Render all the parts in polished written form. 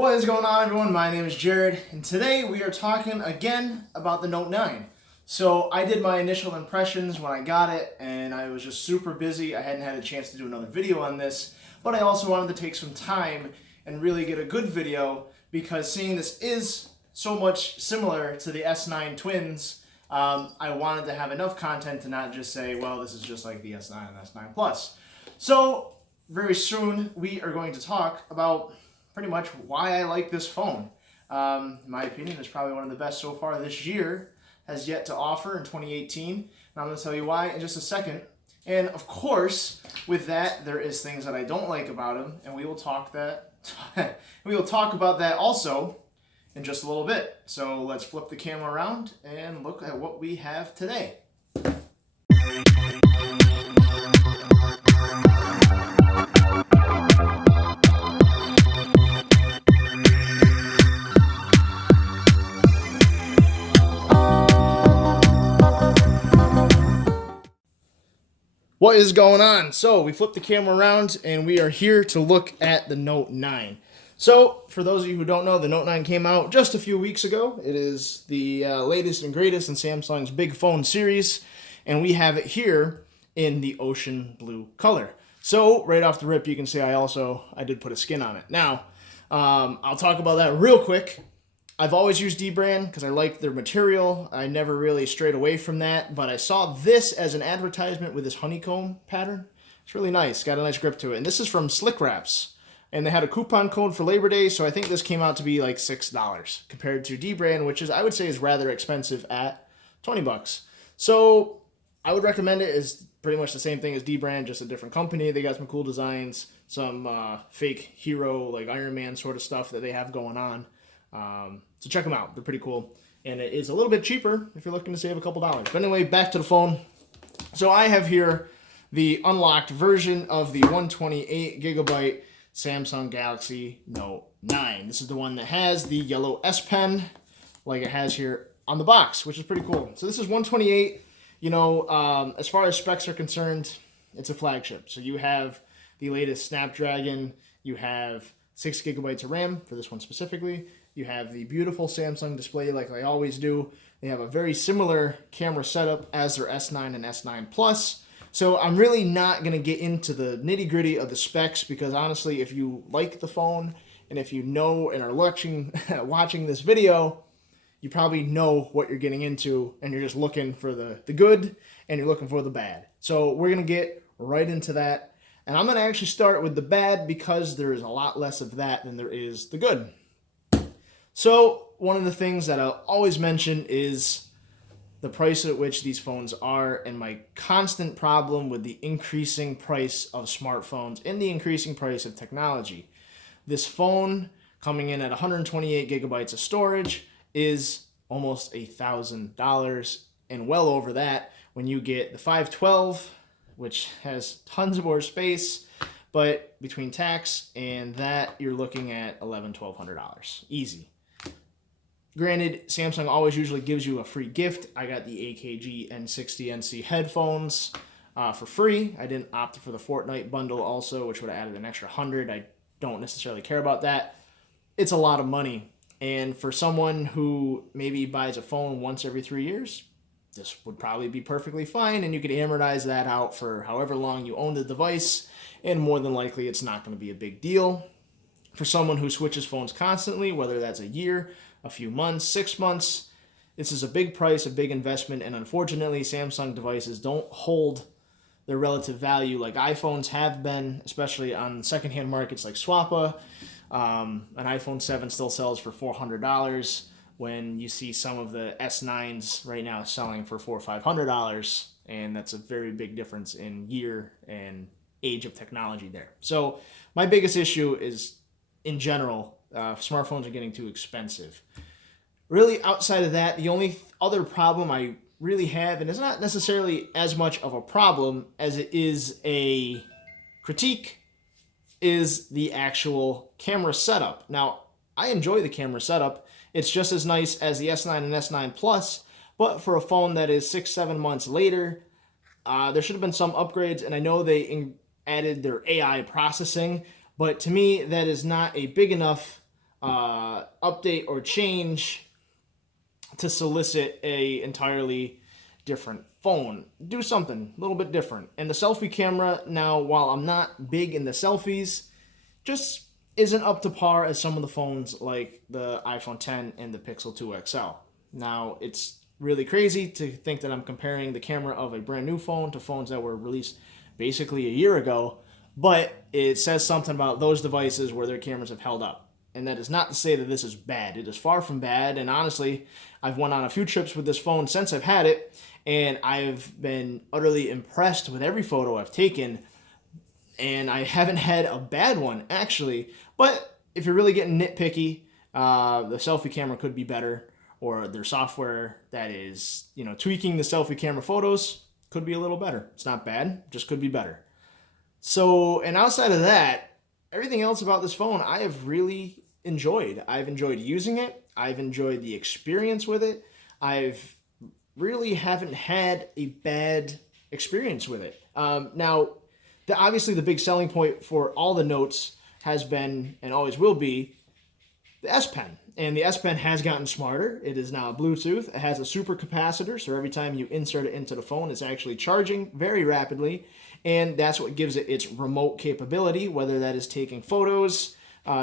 What is going on, everyone? My name is Jared, and today we are talking again about the Note 9. So I did my initial impressions when I got it, and I was just super busy. I hadn't had a chance to do another video on this, but I also wanted to take some time and really get a good video because seeing this is so much similar to the S9 twins, I wanted to have enough content to not just say, well, this is just like the S9 and S9 Plus. So very soon we are going to talk about pretty much why I like this phone. In my opinion, it's probably one of the best so far this year, has yet to offer in 2018. And I'm going to tell you why in just a second. And of course, with that, there is things that I don't like about them, and we will talk about that also in just a little bit. So let's flip the camera around and look at what we have today. What is going on? So we flipped the camera around and we are here to look at the Note 9. So for those of you who don't know, the Note 9 came out just a few weeks ago. It is the latest and greatest in Samsung's big phone series, and we have it here in the ocean blue color. So right off the rip, you can see I did put a skin on it. Now, I'll talk about that real quick. I've always used dbrand because I like their material. I never really strayed away from that, but I saw this as an advertisement with this honeycomb pattern. It's really nice, got a nice grip to it. And this is from Slick Wraps, and they had a coupon code for Labor Day, so I think this came out to be like $6 compared to dbrand, which I would say is rather expensive at $20. So I would recommend it. It's pretty much the same thing as dbrand, just a different company. They got some cool designs, some fake hero, like Iron Man sort of stuff that they have going on. So check them out. They're pretty cool. And it is a little bit cheaper if you're looking to save a couple dollars. But anyway, back to the phone. So I have here the unlocked version of the 128 gigabyte Samsung Galaxy Note 9. This is the one that has the yellow S Pen like it has here on the box, which is pretty cool. So this is 128. As far as specs are concerned, it's a flagship. So you have the latest Snapdragon. You have 6 gigabytes of RAM for this one specifically. You have the beautiful Samsung display like I always do. They have a very similar camera setup as their S9 and S9 Plus. So I'm really not going to get into the nitty gritty of the specs because honestly, if you like the phone and if you know and are watching this video, you probably know what you're getting into and you're just looking for the good and you're looking for the bad. So we're going to get right into that. And I'm going to actually start with the bad because there is a lot less of that than there is the good. So one of the things that I'll always mention is the price at which these phones are and my constant problem with the increasing price of smartphones and the increasing price of technology. This phone coming in at 128 gigabytes of storage is almost $1,000 and well over that when you get the 512, which has tons more space, but between tax and that, you're looking at $1,100-$1,200. Easy. Granted, Samsung always usually gives you a free gift. I got the AKG N60NC headphones for free. I didn't opt for the Fortnite bundle also, which would have added an extra $100. I don't necessarily care about that. It's a lot of money. And for someone who maybe buys a phone once every 3 years, this would probably be perfectly fine, and you could amortize that out for however long you own the device, and more than likely it's not going to be a big deal. For someone who switches phones constantly, whether that's a year, a few months, 6 months, this is a big price, a big investment, and unfortunately Samsung devices don't hold their relative value like iPhones have been, especially on secondhand markets like Swappa. An iPhone 7 still sells for $400 when you see some of the S9s right now selling for $400 or $500, and that's a very big difference in year and age of technology there. So my biggest issue is, in general, smartphones are getting too expensive. Really, outside of that, the only other problem I really have, and it's not necessarily as much of a problem as it is a critique, is the actual camera setup. Now, I enjoy the camera setup. It's just as nice as the S9 and S9 Plus, but for a phone that is 6-7 months later, there should have been some upgrades, and I know they added their AI processing, but to me, that is not a big enough update or change to solicit a entirely different phone. Do something a little bit different. And the selfie camera, now, while I'm not big in the selfies, just isn't up to par as some of the phones like the iPhone 10 and the Pixel 2 XL. Now, it's really crazy to think that I'm comparing the camera of a brand new phone to phones that were released basically a year ago, but it says something about those devices where their cameras have held up. And that is not to say that this is bad. It is far from bad. And honestly, I've went on a few trips with this phone since I've had it, and I've been utterly impressed with every photo I've taken. And I haven't had a bad one, actually. But if you're really getting nitpicky, the selfie camera could be better, or their software that is, tweaking the selfie camera photos could be a little better. It's not bad, just could be better. So, and outside of that, everything else about this phone I have really enjoyed. I've enjoyed using it. I've enjoyed the experience with it. I've really haven't had a bad experience with it. Now, obviously the big selling point for all the Notes has been, and always will be, the S Pen. And the S Pen has gotten smarter. It is now Bluetooth. It has a super capacitor, so every time you insert it into the phone, it's actually charging very rapidly. And that's what gives it its remote capability, whether that is taking photos,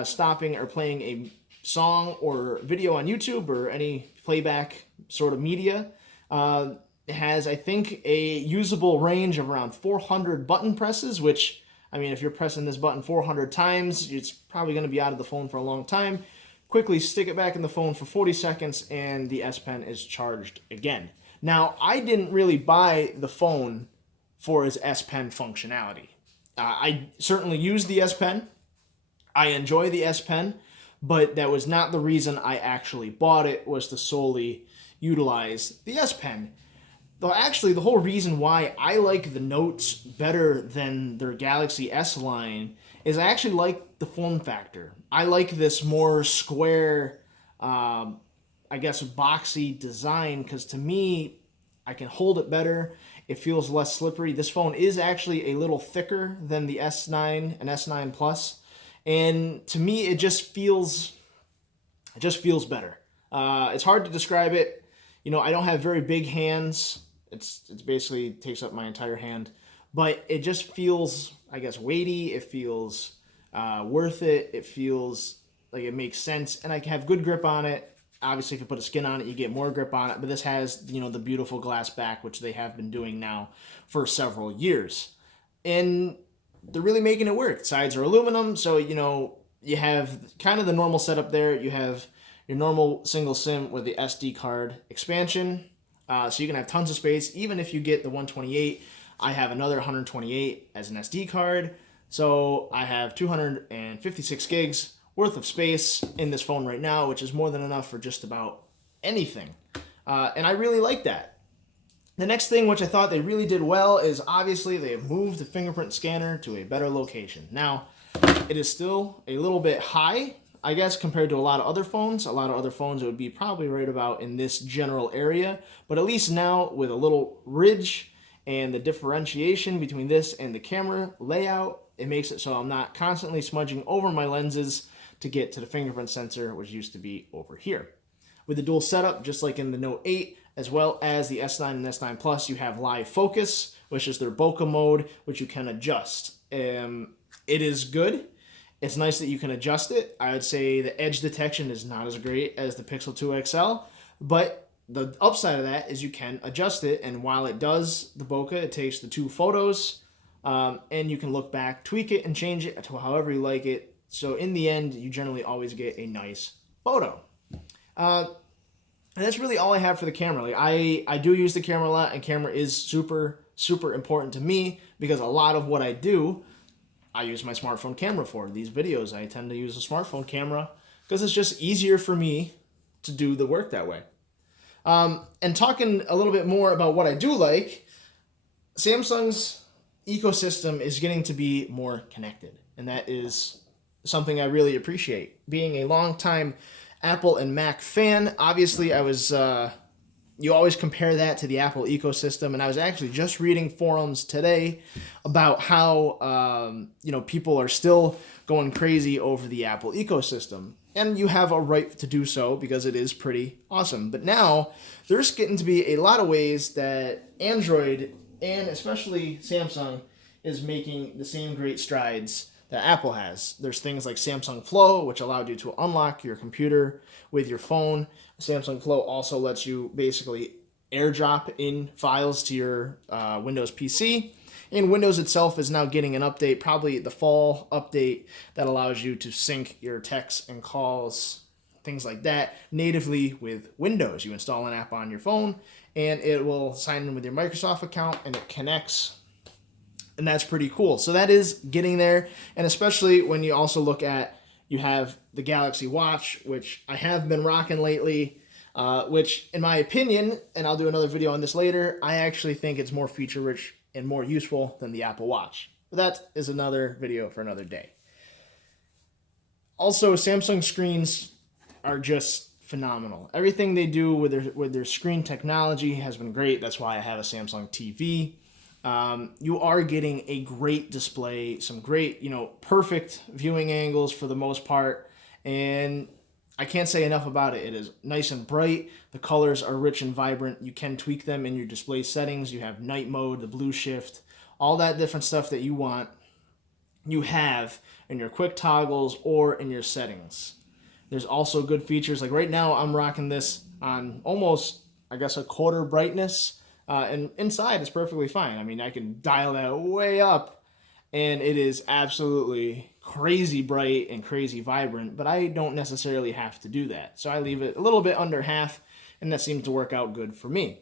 stopping or playing a song or video on YouTube or any playback sort of media. It has, I think, a usable range of around 400 button presses, which, I mean, if you're pressing this button 400 times, it's probably going to be out of the phone for a long time. Quickly stick it back in the phone for 40 seconds and the S Pen is charged again. Now, I didn't really buy the phone for its S Pen functionality. I certainly use the S Pen. I enjoy the S Pen, but that was not the reason I actually bought it, was to solely utilize the S Pen. Though actually, the whole reason why I like the Notes better than their Galaxy S line is I actually like the form factor. I like this more square, I guess, boxy design, because to me, I can hold it better. It feels less slippery. This phone is actually a little thicker than the S9 and S9 Plus, and to me, it just feels better. It's hard to describe it. I don't have very big hands. It's basically takes up my entire hand, but it just feels, I guess, weighty. It feels worth it. It feels like it makes sense, and I can have good grip on it. Obviously, if you put a skin on it, you get more grip on it, but this has, the beautiful glass back, which they have been doing now for several years. And they're really making it work. Sides are aluminum, so, you have kind of the normal setup there. You have your normal single SIM with the SD card expansion, so you can have tons of space. Even if you get the 128, I have another 128 as an SD card, so I have 256 gigs worth of space in this phone right now, which is more than enough for just about anything. And I really like that. The next thing, which I thought they really did well, is obviously they have moved the fingerprint scanner to a better location. Now, it is still a little bit high, I guess, compared to a lot of other phones. A lot of other phones, it would be probably right about in this general area. But at least now, with a little ridge and the differentiation between this and the camera layout, it makes it so I'm not constantly smudging over my lenses to get to the fingerprint sensor, which used to be over here. With the dual setup, just like in the Note 8, as well as the S9 and S9 Plus, you have live focus, which is their bokeh mode, which you can adjust. It is good. It's nice that you can adjust it. I would say the edge detection is not as great as the Pixel 2 XL, but the upside of that is you can adjust it, and while it does the bokeh, it takes the 2 photos, and you can look back, tweak it, and change it to however you like it. So in the end, you generally always get a nice photo. And that's really all I have for the camera. Like I do use the camera a lot, and camera is super, super important to me, because a lot of what I do, I use my smartphone camera for. These videos, I tend to use a smartphone camera because it's just easier for me to do the work that way. And talking a little bit more about what I do like, Samsung's ecosystem is getting to be more connected, and that is something I really appreciate. Being a longtime Apple and Mac fan, obviously I was you always compare that to the Apple ecosystem. And I was actually just reading forums today about how, people are still going crazy over the Apple ecosystem. And you have a right to do so because it is pretty awesome. But now there's getting to be a lot of ways that Android and especially Samsung is making the same great strides that Apple has. There's things like Samsung Flow, which allowed you to unlock your computer with your phone. Samsung Flow also lets you basically airdrop in files to your Windows PC. And Windows itself is now getting an update, probably the fall update, that allows you to sync your texts and calls, things like that, natively with Windows. You install an app on your phone, and it will sign in with your Microsoft account, and it connects. And that's pretty cool. So that is getting there. And especially when you also look at, you have the Galaxy Watch, which I have been rocking lately, which in my opinion, and I'll do another video on this later, I actually think it's more feature rich and more useful than the Apple Watch. But that is another video for another day. Also, Samsung screens are just phenomenal. Everything they do with their screen technology has been great. That's why I have a Samsung TV. You are getting a great display, some great, perfect viewing angles for the most part, and I can't say enough about it. It is nice and bright. The colors are rich and vibrant. You can tweak them in your display settings. You have night mode, the blue shift, all that different stuff that you want, you have in your quick toggles or in your settings. There's also good features. Like right now, I'm rocking this on almost, I guess, a quarter brightness. And inside it's perfectly fine. I mean, I can dial that way up and it is absolutely crazy bright and crazy vibrant, but I don't necessarily have to do that. So I leave it a little bit under half, and that seems to work out good for me.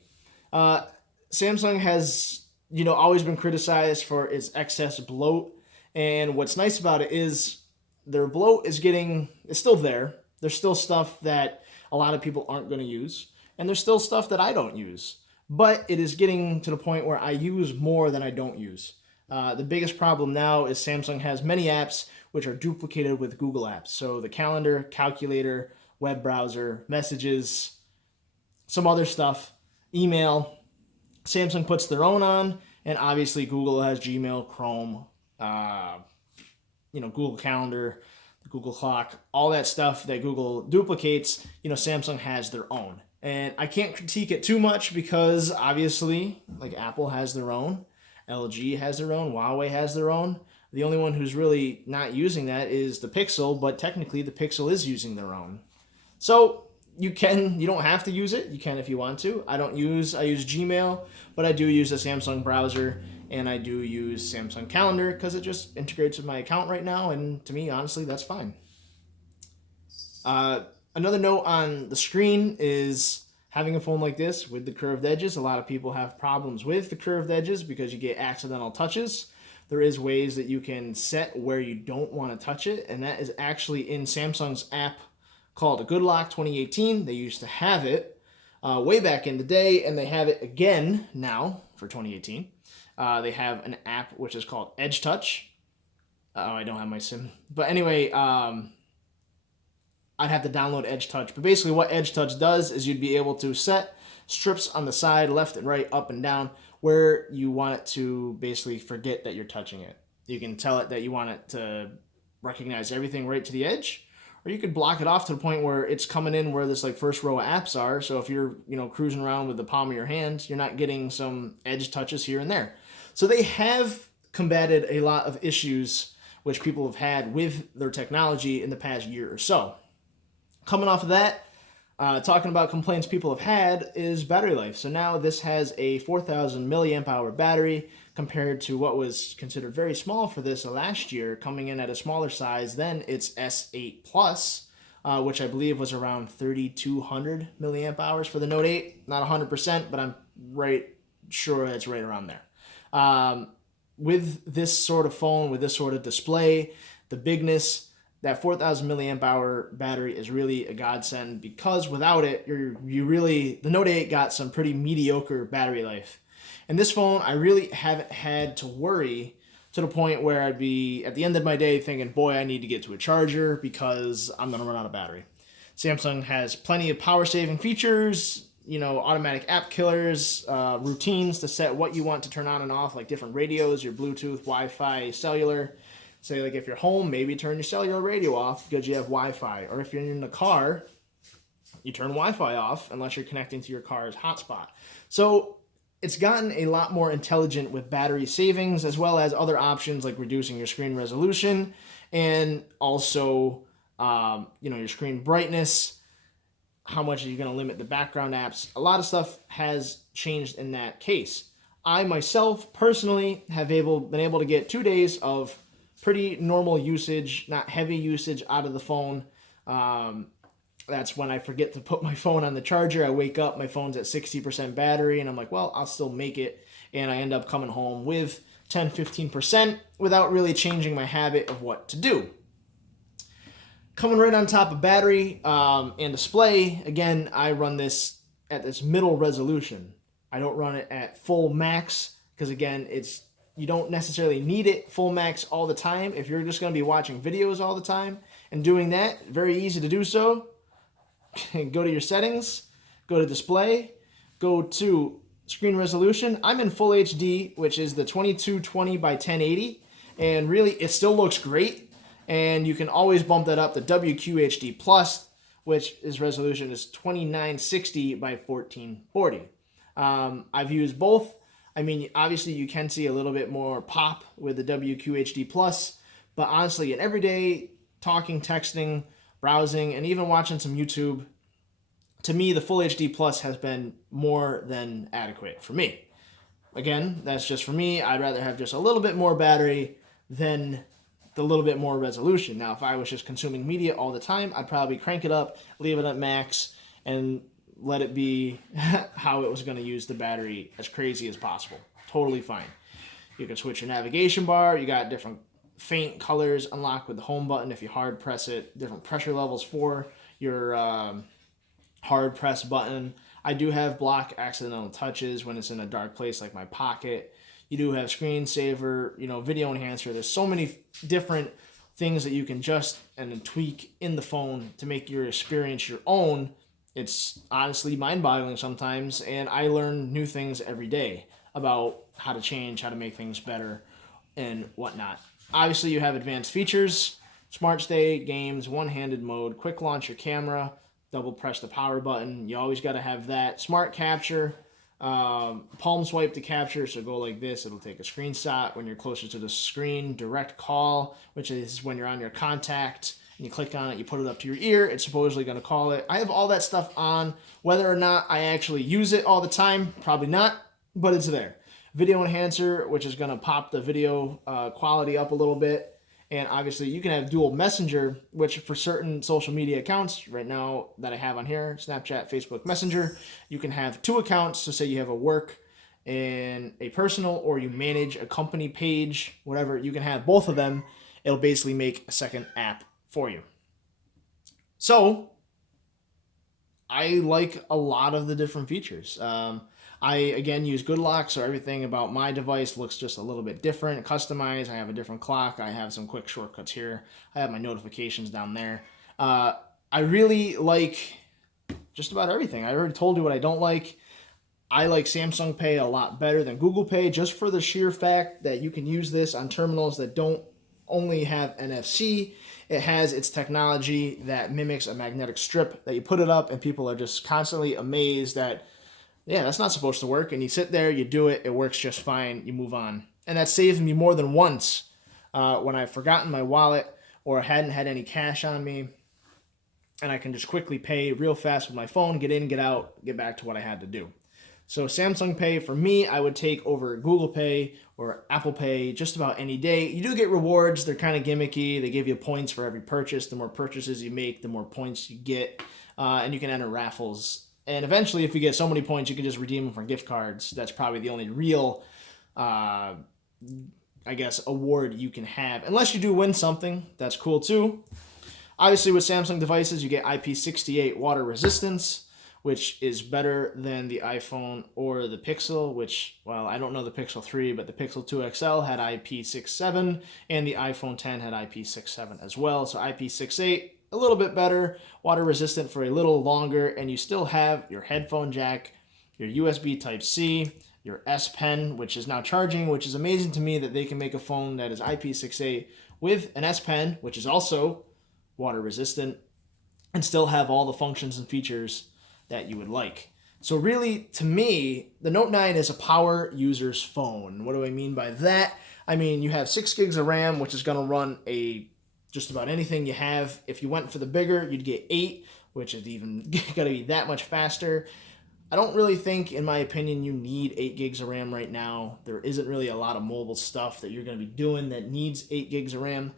Samsung has, always been criticized for its excess bloat. And what's nice about it is their bloat is it's still there. There's still stuff that a lot of people aren't going to use. And there's still stuff that I don't use. But it is getting to the point where I use more than I don't use. The biggest problem now is Samsung has many apps which are duplicated with Google apps. So the calendar, calculator, web browser, messages, some other stuff, email. Samsung puts their own on, and obviously Google has Gmail, Chrome, Google Calendar, Google Clock, all that stuff that Google duplicates. Samsung has their own. And I can't critique it too much because obviously, like Apple has their own, LG has their own, Huawei has their own. The only one who's really not using that is the Pixel, but technically the Pixel is using their own. So you don't have to use it. You can if you want to. I use Gmail, but I do use a Samsung browser, and I do use Samsung Calendar because it just integrates with my account right now, and to me, honestly, that's fine. Another note on the screen is having a phone like this with the curved edges. A lot of people have problems with the curved edges because you get accidental touches. There is ways that you can set where you don't want to touch it, and that is actually in Samsung's app called Good Lock 2018. They used to have it way back in the day, and they have it again now for 2018. They have an app which is called Edge Touch. I don't have my SIM. But anyway, I'd have to download Edge Touch. But basically what Edge Touch does is you'd be able to set strips on the side, left and right, up and down, where you want it to basically forget that you're touching it. You can tell it that you want it to recognize everything right to the edge, or you could block it off to the point where it's coming in where this first row of apps are. So if you're cruising around with the palm of your hand, you're not getting some edge touches here and there. So they have combated a lot of issues which people have had with their technology in the past year or so. Coming off of that, talking about complaints people have had is battery life. So now this has a 4,000 milliamp hour battery compared to what was considered very small for this last year, coming in at a smaller size than its S8 Plus, which I believe was around 3,200 milliamp hours for the Note 8. Not 100%, but I'm sure it's right around there. With this sort of phone, with this sort of display, the bigness, that 4,000 milliamp hour battery is really a godsend, because without it, the Note 8 got some pretty mediocre battery life. And this phone, I really haven't had to worry to the point where I'd be at the end of my day thinking, boy, I need to get to a charger because I'm going to run out of battery. Samsung has plenty of power saving features, automatic app killers, routines to set what you want to turn on and off, like different radios, your Bluetooth, Wi-Fi, cellular. Say like if you're home, maybe turn your cellular radio off because you have Wi-Fi. Or if you're in the car, you turn Wi-Fi off unless you're connecting to your car's hotspot. So it's gotten a lot more intelligent with battery savings, as well as other options like reducing your screen resolution and also your screen brightness, how much are you going to limit the background apps. A lot of stuff has changed in that case. I myself personally have been able to get 2 days of pretty normal usage, not heavy usage out of the phone. That's when I forget to put my phone on the charger. I wake up, my phone's at 60% battery, and I'm like, well, I'll still make it. And I end up coming home with 10, 15% without really changing my habit of what to do. Coming right on top of battery and display, again, I run this at this middle resolution. I don't run it at full max because, again, you don't necessarily need it full max all the time. If you're just going to be watching videos all the time and doing that, very easy to do so. Go to your settings, go to display, go to screen resolution. I'm in full HD, which is the 2220 by 1080, and really it still looks great. And you can always bump that up to WQHD Plus, which is resolution is 2960 by 1440. I've used both. I mean, obviously you can see a little bit more pop with the WQHD Plus, but honestly, in everyday talking, texting, browsing, and even watching some YouTube, to me, the Full HD Plus has been more than adequate for me. Again, that's just for me. I'd rather have just a little bit more battery than the little bit more resolution. Now, if I was just consuming media all the time, I'd probably crank it up, leave it at max, and let it be how it was going to use the battery as crazy as possible. Totally fine. You can switch your navigation bar. You got different faint colors unlocked with the home button if you hard press it. Different pressure levels for your hard press button. I do have block accidental touches when it's in a dark place like my pocket. You do have screensaver, video enhancer. There's so many different things that you can adjust and then tweak in the phone to make your experience your own. It's honestly mind-boggling sometimes, and I learn new things every day about how to change, how to make things better, and whatnot. Obviously, you have advanced features, smart stay, games, one-handed mode, quick launch your camera, double press the power button. You always got to have that. Smart capture, palm swipe to capture, so go like this. It'll take a screenshot when you're closer to the screen. Direct call, which is when you're on your contact, and you click on it, you put it up to your ear, it's supposedly going to call it. I have all that stuff on. Whether or not I actually use it all the time, probably not, but it's there. Video enhancer, which is going to pop the video quality up a little bit. And obviously you can have dual messenger, which for certain social media accounts right now that I have on here, Snapchat, Facebook Messenger, you can have 2 accounts. So say you have a work and a personal, or you manage a company page, whatever, you can have both of them. It'll basically make a second app for you. So I like a lot of the different features. I, again, use GoodLock, so everything about my device looks just a little bit different, customized. I have a different clock. I have some quick shortcuts here. I have my notifications down there. I really like just about everything. I already told you what I don't like. I like Samsung Pay a lot better than Google Pay, just for the sheer fact that you can use this on terminals that don't only have NFC. It has its technology that mimics a magnetic strip that you put it up, and people are just constantly amazed that, yeah, that's not supposed to work. And you sit there, you do it, it works just fine, you move on. And that saved me more than once when I've forgotten my wallet or hadn't had any cash on me, and I can just quickly pay real fast with my phone, get in, get out, get back to what I had to do. So Samsung Pay, for me, I would take over Google Pay or Apple Pay just about any day. You do get rewards. They're kind of gimmicky. They give you points for every purchase. The more purchases you make, the more points you get. And you can enter raffles. And eventually, if you get so many points, you can just redeem them for gift cards. That's probably the only real, award you can have. Unless you do win something. That's cool, too. Obviously, with Samsung devices, you get IP68 water resistance, which is better than the iPhone or the Pixel, which, well, I don't know the Pixel 3, but the Pixel 2 XL had IP67, and the iPhone 10 had IP67 as well. So IP68, a little bit better, water resistant for a little longer, and you still have your headphone jack, your USB Type-C, your S Pen, which is now charging, which is amazing to me that they can make a phone that is IP68 with an S Pen, which is also water resistant, and still have all the functions and features that you would like. So really, to me, the Note 9 is a power user's phone. What do I mean by that? I mean, you have 6 gigs of RAM, which is going to run just about anything you have. If you went for the bigger, you'd get 8, which is even going to be that much faster. I don't really think, in my opinion, you need 8 gigs of RAM right now. There isn't really a lot of mobile stuff that you're going to be doing that needs 8 gigs of RAM.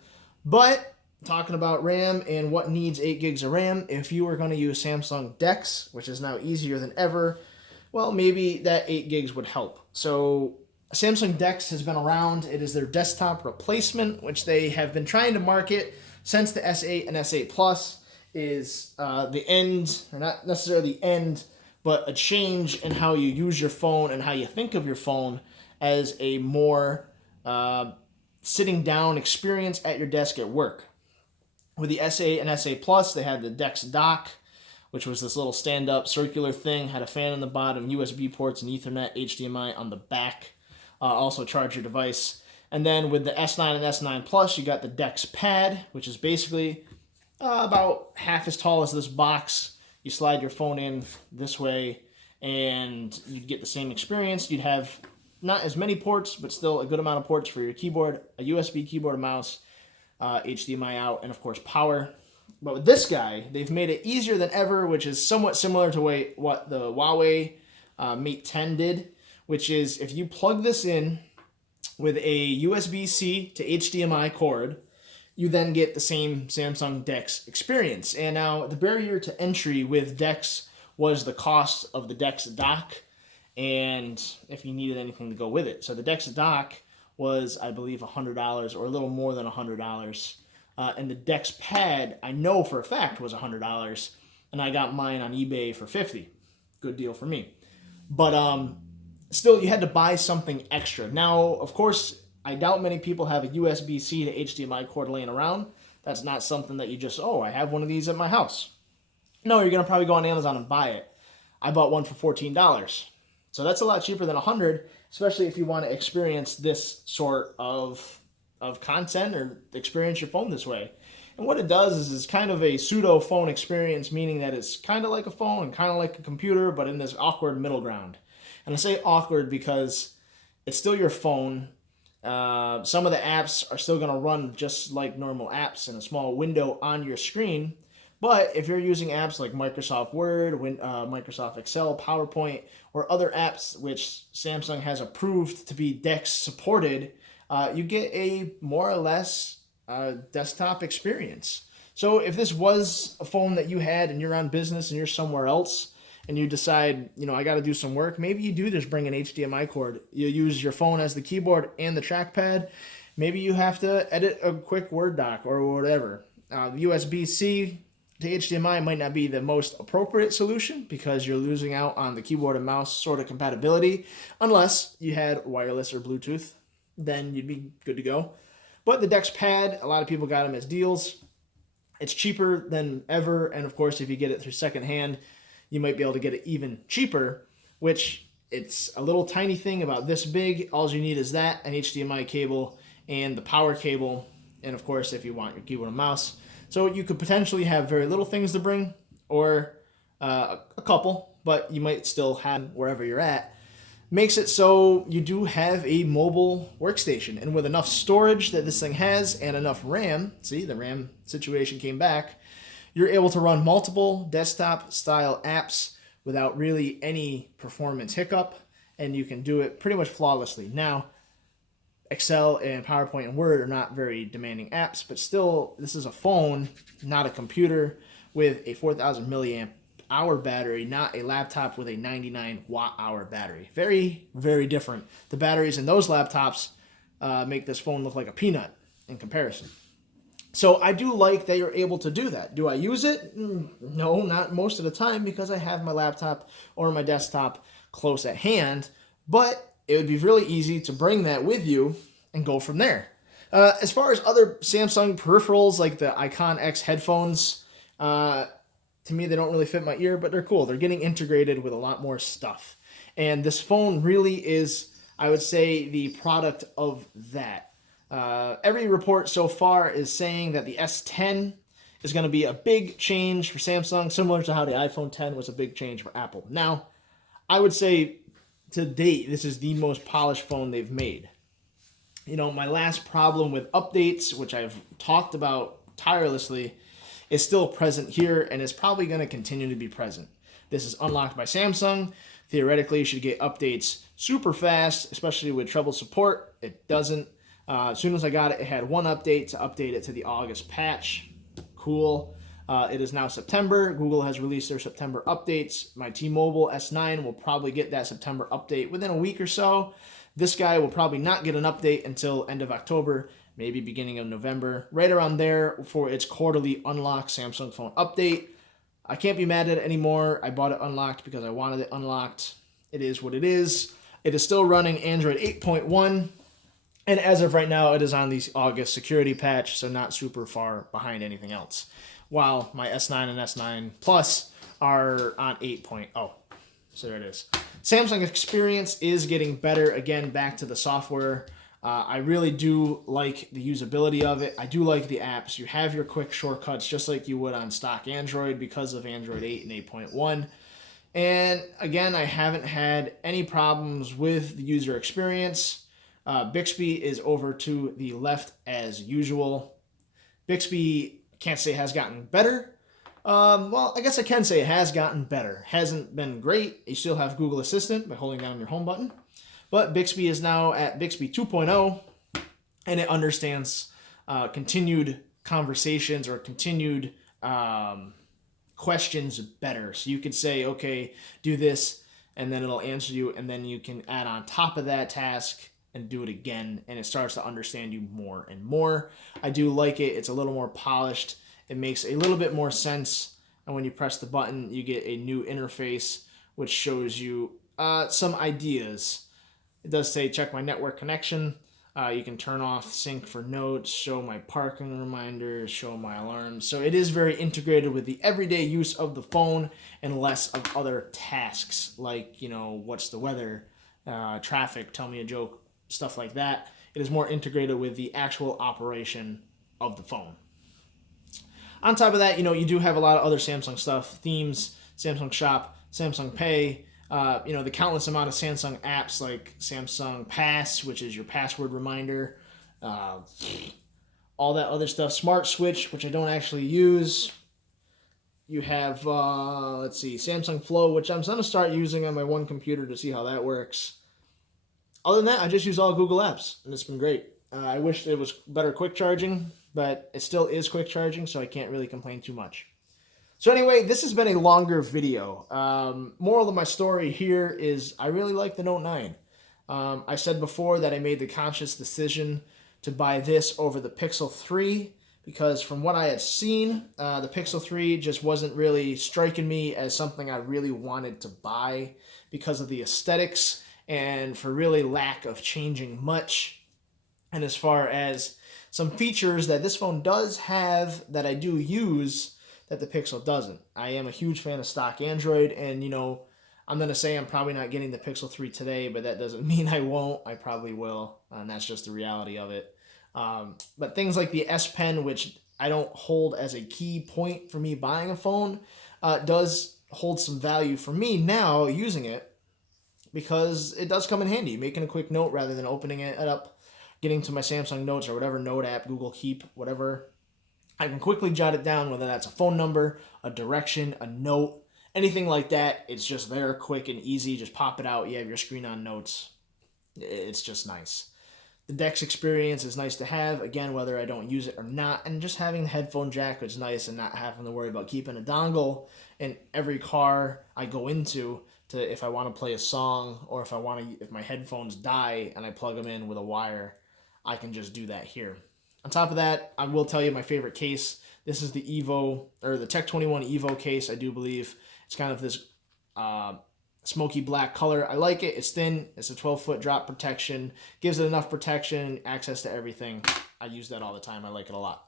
But talking about RAM and what needs 8 gigs of RAM, if you are going to use Samsung DeX, which is now easier than ever, well, maybe that 8 gigs would help. So Samsung DeX has been around. It is their desktop replacement, which they have been trying to market since the S8 and S8 Plus is the end, or not necessarily the end, but a change in how you use your phone and how you think of your phone as a more sitting down experience at your desk at work. With the S8 and S8 Plus, they had the DeX Dock, which was this little stand-up circular thing, had a fan in the bottom, USB ports, and Ethernet, HDMI on the back. Also charge your device. And then with the S9 and S9 Plus, you got the DeX Pad, which is basically about half as tall as this box. You slide your phone in this way, and you'd get the same experience. You'd have not as many ports, but still a good amount of ports for your keyboard, a USB keyboard and mouse, HDMI out, and of course power. But with this guy, they've made it easier than ever, which is somewhat similar to what the Huawei Mate 10 did, which is if you plug this in with a USB-C to HDMI cord, you then get the same Samsung DeX experience. And now the barrier to entry with DeX was the cost of the DeX Dock, and if you needed anything to go with it. So the DeX Dock was, I believe, $100 or a little more than $100. And the DeX Pad, I know for a fact, was $100, and I got mine on eBay for $50. Good deal for me. But still, you had to buy something extra. Now, of course, I doubt many people have a USB-C to HDMI cord laying around. That's not something that you just, I have one of these at my house. No, you're going to probably go on Amazon and buy it. I bought one for $14. So that's a lot cheaper than $100, especially if you want to experience this sort of content or experience your phone this way. And what it does is it's kind of a pseudo phone experience, meaning that it's kind of like a phone and kind of like a computer, but in this awkward middle ground. And I say awkward because it's still your phone. Some of the apps are still going to run just like normal apps in a small window on your screen. But if you're using apps like Microsoft Word, Microsoft Excel, PowerPoint, or other apps which Samsung has approved to be DeX supported, you get a more or less desktop experience. So if this was a phone that you had and you're on business and you're somewhere else and you decide, I got to do some work, maybe you do just bring an HDMI cord. You use your phone as the keyboard and the trackpad. Maybe you have to edit a quick Word doc or whatever. USB-C to HDMI might not be the most appropriate solution because you're losing out on the keyboard and mouse sort of compatibility unless you had wireless or Bluetooth. Then you'd be good to go. But the DeX Pad, a lot of people got them as deals. It's cheaper than ever, and of course, if you get it through secondhand, you might be able to get it even cheaper, which it's a little tiny thing about this big. All you need is that, an HDMI cable, and the power cable, and of course, if you want your keyboard and mouse. So you could potentially have very little things to bring, or a couple, but you might still have wherever you're at. Makes it so you do have a mobile workstation, and with enough storage that this thing has and enough RAM, see, the RAM situation came back, you're able to run multiple desktop style apps without really any performance hiccup, and you can do it pretty much flawlessly. Now, Excel and PowerPoint and Word are not very demanding apps, but still, this is a phone, not a computer, with a 4,000 milliamp hour battery, not a laptop with a 99 watt hour battery. Very, very different. The batteries in those laptops make this phone look like a peanut in comparison. So I do like that you're able to do that. Do I use it? No, not most of the time because I have my laptop or my desktop close at hand, but it would be really easy to bring that with you and go from there. As far as other Samsung peripherals like the Icon X headphones, To me, they don't really fit my ear, but they're cool. They're getting integrated with a lot more stuff. And this phone really is, I would say, the product of that. Every report so far is saying that the S10 is going to be a big change for Samsung, similar to how the iPhone 10 was a big change for Apple. Now, I would say to date, this is the most polished phone they've made. My last problem with updates, which I've talked about tirelessly, is still present here and is probably going to continue to be present. This is unlocked by Samsung. Theoretically, you should get updates super fast, especially with trouble support. It doesn't. As soon as I got it, it had one update to update it to the August patch. Cool. It is now September. Google has released their September updates. My T-Mobile S9 will probably get that September update within a week or so. This guy will probably not get an update until end of October, maybe beginning of November, right around there for its quarterly unlocked Samsung phone update. I can't be mad at it anymore. I bought it unlocked because I wanted it unlocked. It is what it is. It is still running Android 8.1. And as of right now, it is on the August security patch, so not super far behind anything else. While my S9 and S9 Plus are on 8.0. So there it is. Samsung Experience is getting better. Again, back to the software. I really do like the usability of it. I do like the apps. You have your quick shortcuts just like you would on stock Android because of Android 8 and 8.1. And again, I haven't had any problems with the user experience. Bixby is over to the left as usual. Bixby, can't say has gotten better. Well, I guess I can say it has gotten better. Hasn't been great. You still have Google Assistant by holding down your home button. But Bixby is now at Bixby 2.0, and it understands continued conversations or continued questions better. So you could say, okay, do this, and then it'll answer you, and then you can add on top of that task and do it again, and it starts to understand you more and more. I do like it. It's a little more polished. It makes a little bit more sense, and when you press the button, you get a new interface, which shows you some ideas. It does say check my network connection. You can turn off sync for notes, show my parking reminders, show my alarms. So it is very integrated with the everyday use of the phone and less of other tasks like, what's the weather, traffic, tell me a joke, stuff like that. It is more integrated with the actual operation of the phone. On top of that, you do have a lot of other Samsung stuff, themes, Samsung Shop, Samsung Pay, the countless amount of Samsung apps like Samsung Pass, which is your password reminder, all that other stuff. Smart Switch, which I don't actually use. You have, Samsung Flow, which I'm going to start using on my one computer to see how that works. Other than that, I just use all Google apps, and it's been great. I wish it was better quick charging, but it still is quick charging, so I can't really complain too much. So anyway, this has been a longer video. Moral of my story here is I really like the Note 9. I said before that I made the conscious decision to buy this over the Pixel 3 because from what I had seen, the Pixel 3 just wasn't really striking me as something I really wanted to buy because of the aesthetics and for really lack of changing much. And as far as some features that this phone does have that I do use that the Pixel doesn't. I am a huge fan of stock Android, and I'm going to say I'm probably not getting the Pixel 3 today, but that doesn't mean I won't. I probably will, and that's just the reality of it. But things like the S Pen, which I don't hold as a key point for me buying a phone, does hold some value for me now using it because it does come in handy. Making a quick note rather than opening it up, getting to my Samsung Notes or whatever note app, Google Keep, whatever. I can quickly jot it down, whether that's a phone number, a direction, a note, anything like that. It's just there, quick and easy. Just pop it out. You have your screen on notes. It's just nice. The DeX experience is nice to have, again, whether I don't use it or not. And just having the headphone jack is nice and not having to worry about keeping a dongle in every car I go into to if I want to play a song or if my headphones die and I plug them in with a wire, I can just do that here. On top of that, I will tell you my favorite case. This is the Evo, or the Tech 21 Evo case, I do believe. It's kind of this smoky black color. I like it. It's thin. It's a 12-foot drop protection. Gives it enough protection, access to everything. I use that all the time. I like it a lot.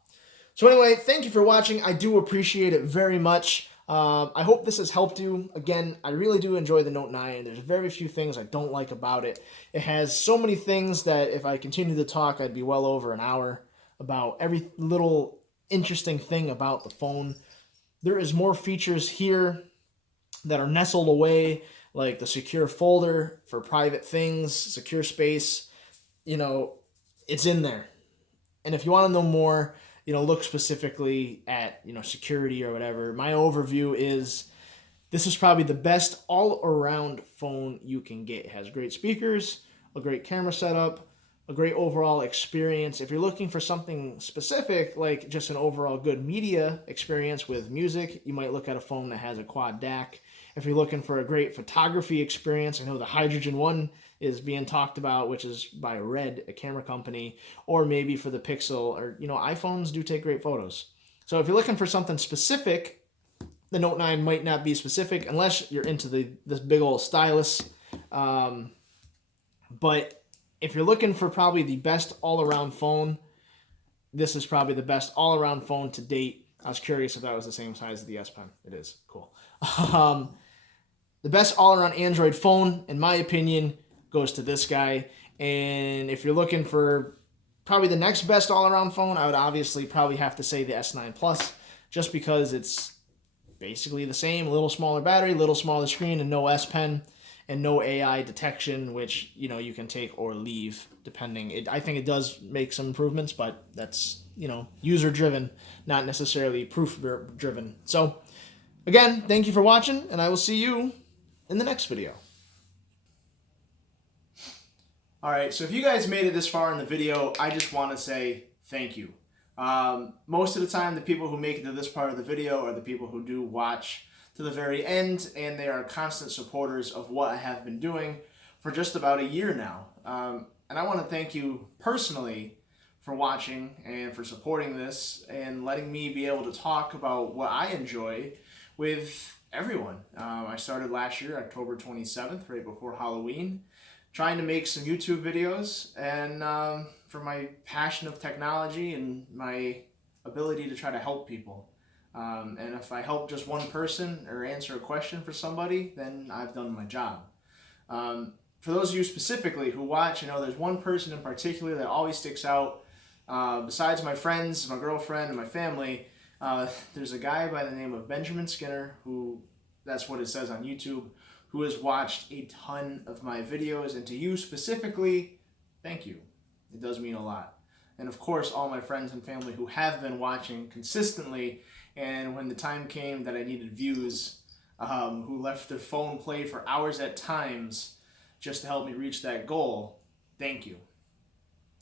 So anyway, thank you for watching. I do appreciate it very much. I hope this has helped you. Again, I really do enjoy the Note 9. There's very few things I don't like about it. It has so many things that if I continue to talk, I'd be well over an hour about every little interesting thing about the phone. There is more features here that are nestled away, like the secure folder for private things, secure space. You know, it's in there. And if you want to know more, look specifically at, security or whatever. My overview is this is probably the best all-around phone you can get. It has great speakers, a great camera setup, a great overall experience. If you're looking for something specific, like just an overall good media experience with music, you might look at a phone that has a quad DAC. If you're looking for a great photography experience, I know the Hydrogen one is being talked about, which is by Red, a camera company, or maybe for the Pixel, or, iPhones do take great photos. So if you're looking for something specific, the Note 9 might not be specific unless you're into this big old stylus. But if you're looking for probably the best all-around phone, this is probably the best all-around phone to date. I was curious if that was the same size as the S Pen. It is. Cool. The best all-around Android phone, in my opinion, goes to this guy. And if you're looking for probably the next best all-around phone, I would obviously probably have to say the S9 Plus, just because it's basically the same, a little smaller battery, little smaller screen, and no S Pen, and no AI detection, which, you can take or leave, depending. I think it does make some improvements, but that's, user-driven, not necessarily proof-driven. So, again, thank you for watching, and I will see you in the next video. Alright, so if you guys made it this far in the video, I just want to say thank you. Most of the time, the people who make it to this part of the video are the people who do watch to the very end, and they are constant supporters of what I have been doing for just about a year now. And I want to thank you personally for watching and for supporting this and letting me be able to talk about what I enjoy with everyone. I started last year, October 27th, right before Halloween, trying to make some YouTube videos, and for my passion of technology and my ability to try to help people. And if I help just one person or answer a question for somebody, then I've done my job. For those of you specifically who watch, there's one person in particular that always sticks out. Besides my friends, my girlfriend, and my family, there's a guy by the name of Benjamin Skinner, who, that's what it says on YouTube, who has watched a ton of my videos. And to you specifically, thank you. It does mean a lot. And of course, all my friends and family who have been watching consistently, and when the time came that I needed views, who left their phone play for hours at times just to help me reach that goal, thank you.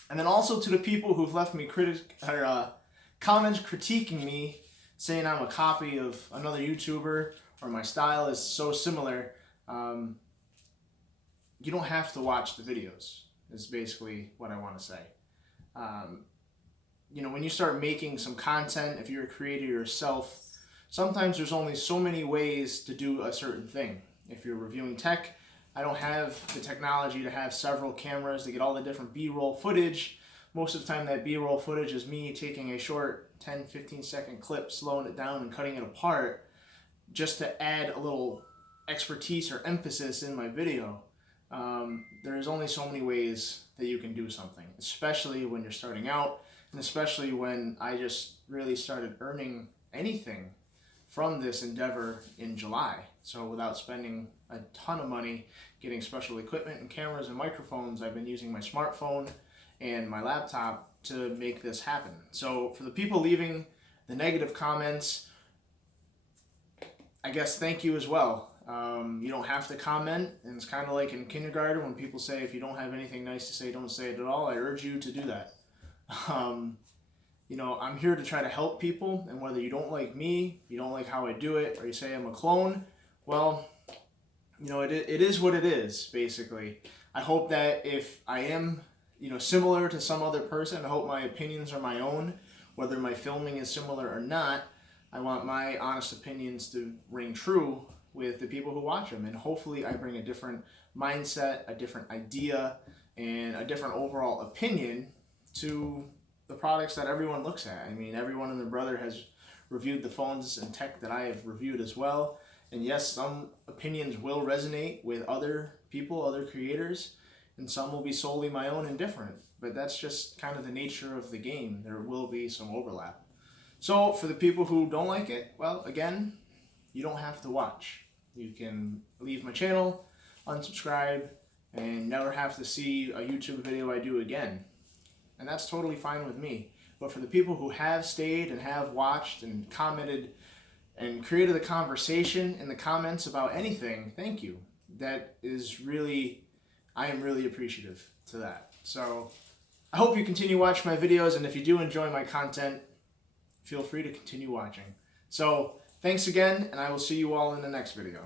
And then also to the people who've left me comments critiquing me, saying I'm a copy of another YouTuber or my style is so similar. You don't have to watch the videos, is basically what I want to say. When you start making some content, if you're a creator yourself, sometimes there's only so many ways to do a certain thing. If you're reviewing tech, I don't have the technology to have several cameras to get all the different B-roll footage. Most of the time that B-roll footage is me taking a short 10-15 second clip, slowing it down and cutting it apart just to add a little expertise or emphasis in my video. There's only so many ways that you can do something, especially when you're starting out, and especially when I just really started earning anything from this endeavor in July. So without spending a ton of money getting special equipment and cameras and microphones, I've been using my smartphone and my laptop to make this happen. So for the people leaving the negative comments, I guess thank you as well. You don't have to comment, and it's kind of like in kindergarten when people say if you don't have anything nice to say, don't say it at all. I urge you to do that. I'm here to try to help people, and whether you don't like me, you don't like how I do it, or you say I'm a clone, well, it is what it is, basically. I hope that if I am, similar to some other person, I hope my opinions are my own, whether my filming is similar or not. I want my honest opinions to ring true with the people who watch them, and hopefully I bring a different mindset, a different idea, and a different overall opinion to the products that everyone looks at. I mean, everyone and their brother has reviewed the phones and tech that I have reviewed as well. And yes, some opinions will resonate with other people, other creators, and some will be solely my own and different. But that's just kind of the nature of the game. There will be some overlap. So for the people who don't like it, well, again, you don't have to watch. You can leave my channel, unsubscribe, and never have to see a YouTube video I do again. And that's totally fine with me. But for the people who have stayed and have watched and commented and created a conversation in the comments about anything, thank you. That is really, I am really appreciative to that. So I hope you continue watching my videos, and if you do enjoy my content, feel free to continue watching. So thanks again, and I will see you all in the next video.